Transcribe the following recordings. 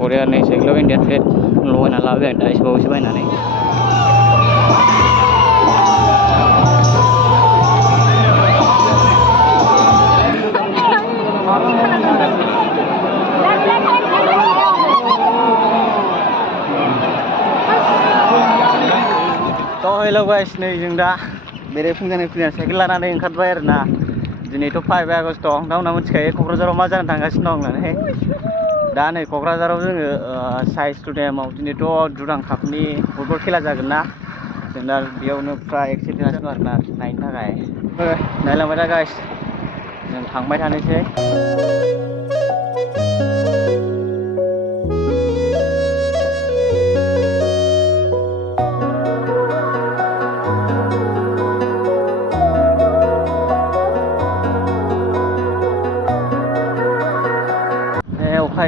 बरिया नै साइकेलाव Indian flag लगायना लाबाय आं दा एसे बावैसो बायनानै हेलो गाइस नै जों दा बेरायफुंजानाय फैना साइकेल लानानै ओंखारबाय आरोना दिनैथ' 5 आगस्ट नोंथांमोना मिथिखायो क'क्राझाराव मा जानो थांगासिनो दं होननानै दा नै क'क्राझाराव जोङो साइ स्टेडियामाव दिनैथ' दुरां कापनि फुटबल खेला जागोन ना जों दा बेयावनो फ्राय एक्साइटेड दं आरोना नायनो थाखाय नायलांबाय दा गाइस जों थांबाय थानोसै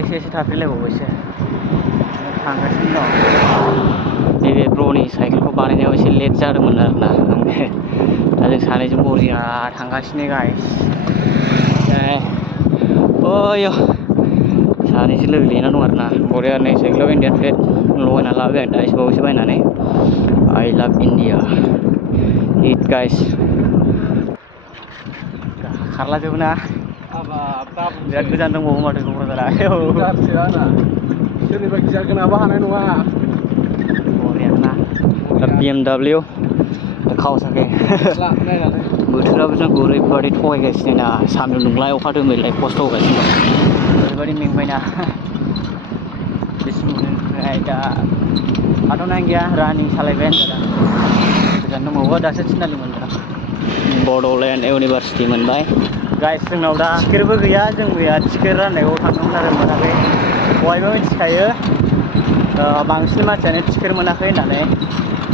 एसे थाफैलायबावबायसो थांगासिनो दं नैबे ब्र'नि साइकेलखौ बानायनायाव एसे लेट जादोंमोन आरोना दा जों सानैजों बरिया थांगासिनो गाइस ओयो सानैसो लोगो लेना दं आरोना बरिया नै साइकेलाव इन्डियान फ्लेग लगायना लाबाय आं दा एसे बावैसो बायनानै आइ लाभ इन्डिया इट गाइस खारलाजोबो ना बिराद गोजान दंबावो माथो क'क्राझारा सोरनिबा गियागोनाबो हानाय नङा बरियाना दा BMW खावसाखै बोथोराबो जोंखौ ओरैबायदि थगायगासिनो ना सान्दुं दुंलाय अखा दोमैलाय खस्थ' होगासिनो दं ओरैबायदि मेंबायना बिसिनिफ्राय दा हाथ'नाय गैया रानिं सालायबाय आं दा गोजान दंबावो दासो थिनालि मोनदों बड'लेण्ड इउनिभारसिटि मोनबाय गाइस जोंनाव दा टिकेटबो गैया जों मैया टिकेट राननायाव थांदोंमोन आरो मोनाखै बयबो मिथिखायो बांसिन मानसियानो टिकेट मोनाखै होननानै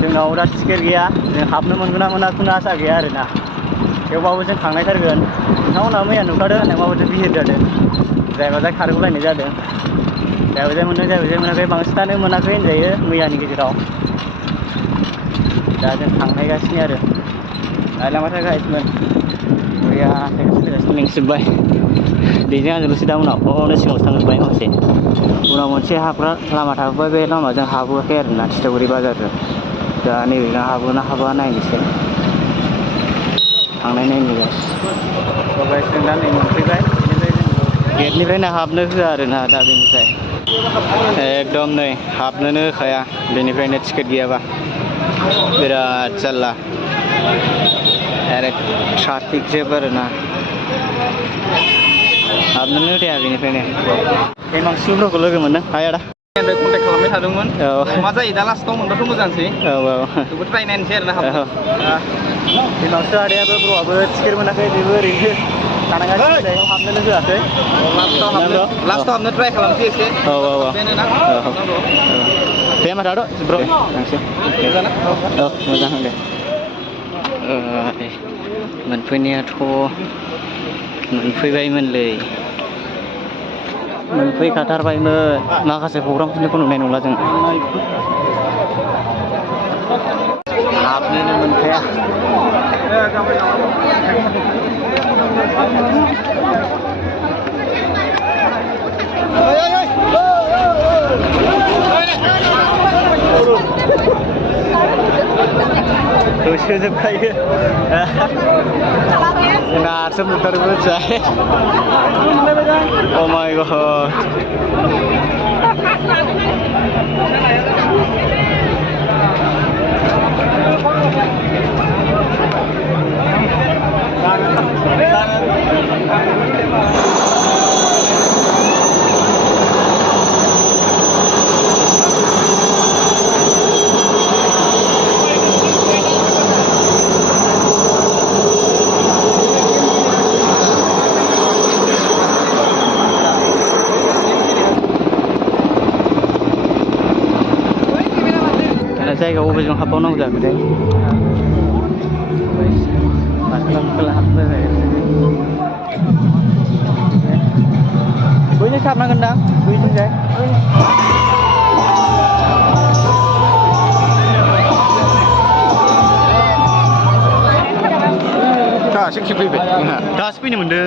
जोंनाव दा टिकेट गैया जों हाबनो मोनगोन ना मोनाखैनो आसा गैया आरोना थेवबाबो जों थांनायथारगोन नोंथांमोनहा मैया नुखादों होननाय माबायदि बिहिर जादों जायबाजाय खारगुलायनाय जादों जायबाजाय मोनदों जायबाजाय मोनाखै बांसिनानो मोनाखै होनजायो मैयानि गेजेराव दा जों थांनायगासिनो आरो नायलांबाथाय गाइसमोन बरिया साइकेल सालायगासिनो मेंजोब्बाय बेजों आंजोंल'सो दा उनाव सिगाङावसो थांजोब्बाय माखासे उनाव मोनसे हाबग्रा लामा थाबोबाय बे लामाजों हाबोआखै आरोना थिथागुरि बाजारजों दा नैबेजों हाबो ना हाबा नायनोसै थांनाय नायनो गाइस जों दा नै मोनफैबाय बेनिफ्राय जों गेटनिफ्रायनो हाबनो होआ आरोना दा बेनिफ्राय एकदम नै हाबनोनो होखाया बेनिफ्रायनो टिकेट गैयाबा बिराद जारला डाइरेक्ट ट्राफिक जोब आरोना हाबनोनो होया बेनिफ्रायनो हिमांशुफोरखौ लोगो मोनदों हाय आदा कन्टेक्ट खालामबाय थादोंमोन मा जायो दा लास्टआव मोनबाथ' मोजांसै थेवबो ट्राइ नायनोसै आरोना हिमांशु आदायाबो ब्र'आबो टिकेट मोनाखै बेबो ओरैनो थानांगासिनो जायो हाबनोनो होआखै लास्टआव हाबनो ट्राइ खालामसै एसे दे होमबा थाथ' ब्र' थांसै मोजां दे मोनफैनायाथ' मोनफैबायमोनलै मोनफैखाथारबायमोन माखासे प्रग्रामफोरनिखौ नुनाय नंला जों हाबनोनो मोनखाया होसोजोबखायो नारसोम नुथारोबो जाय Oh my god जायगा बबेजों हाबबावनांगौ जाखोथाय बैजों सारनांगोनदां बैजोंजाय दासो खेबफैबाय दासो फैनो मोनदों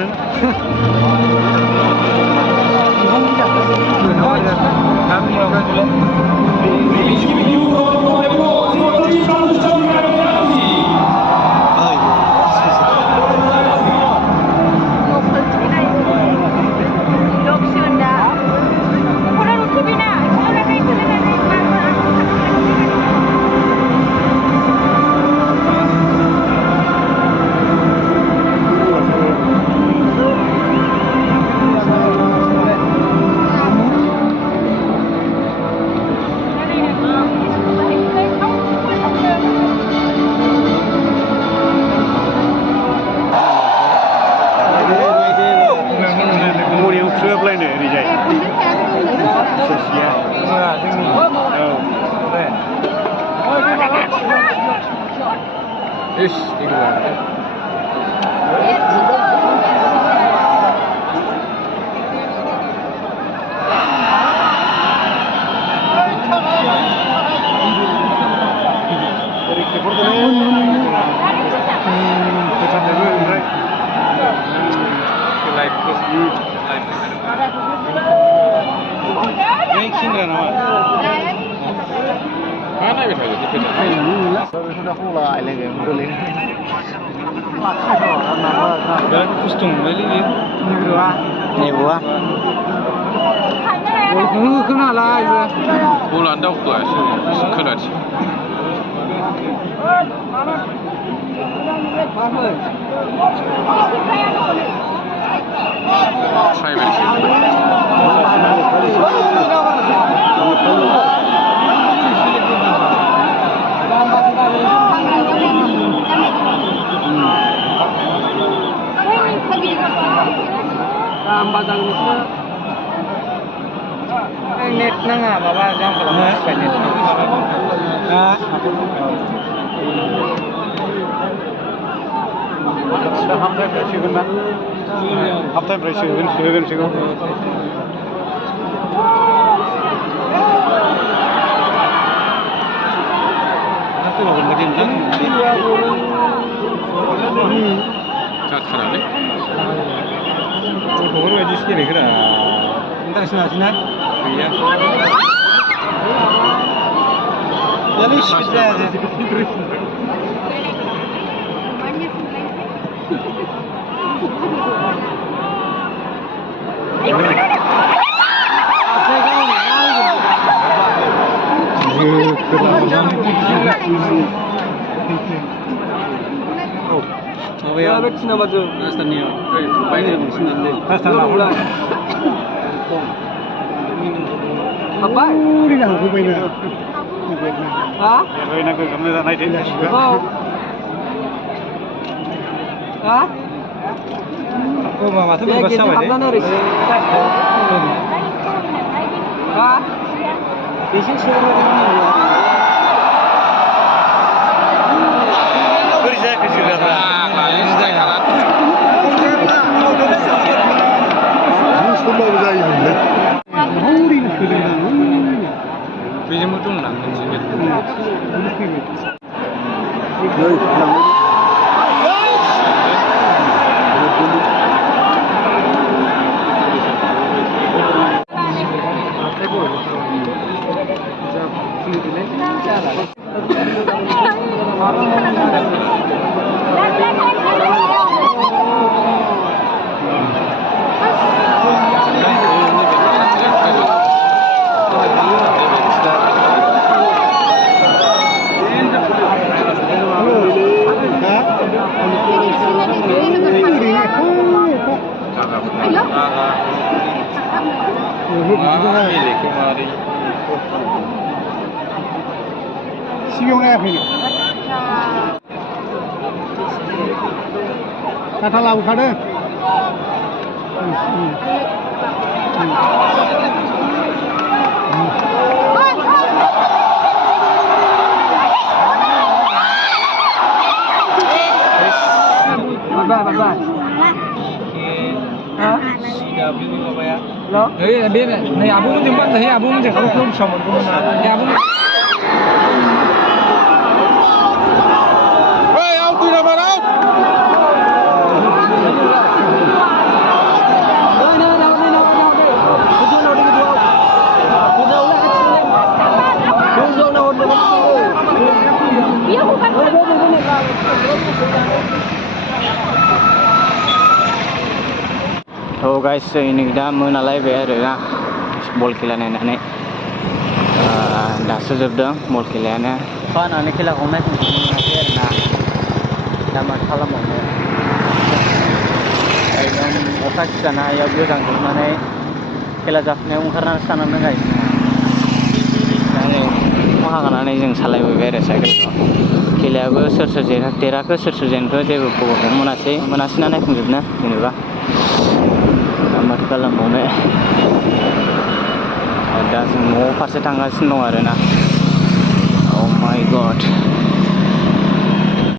ससिया Ish, tinggal. sudah mulai lagi boleh Kustung beli dia. Ini buah kena lah ya. Bulan dah tua sih, kena sih. Try beli. net na nga baba jam kalau net hafta bersyukur internasional iya jadi sudah apa? Uri na ko ba na? Ha? Pero na ko kami na natin. Ha? Ko mama tu basa ba de? Ha? Bisi sure ba ni? Kurisa kurisa ba? Balis dah kalat. Musuh ba ini? Bisa mutung lah, kata lagu kada baba lo dia ni abu tu jumpa dah abu tu kalau belum sama tu mana ni abu hey out tu dah barat Oh guys, ini dah menalai berada bol kilan ini, dah sejauh bol kilannya. Fan ane kila omai pun berada, dah masalah mana. Ayam otak sana ya biar jangan mana kila jafne karena sana mengai. Ini mahal kan ane yang salah berada saya kira. Kila aku sersujena, teraku sersujena tu dia buku menasi nana pun jubna, ini bah. Amat kalau mana, दा जों न' फारसे थांगासिनो दं आरोना। Oh my god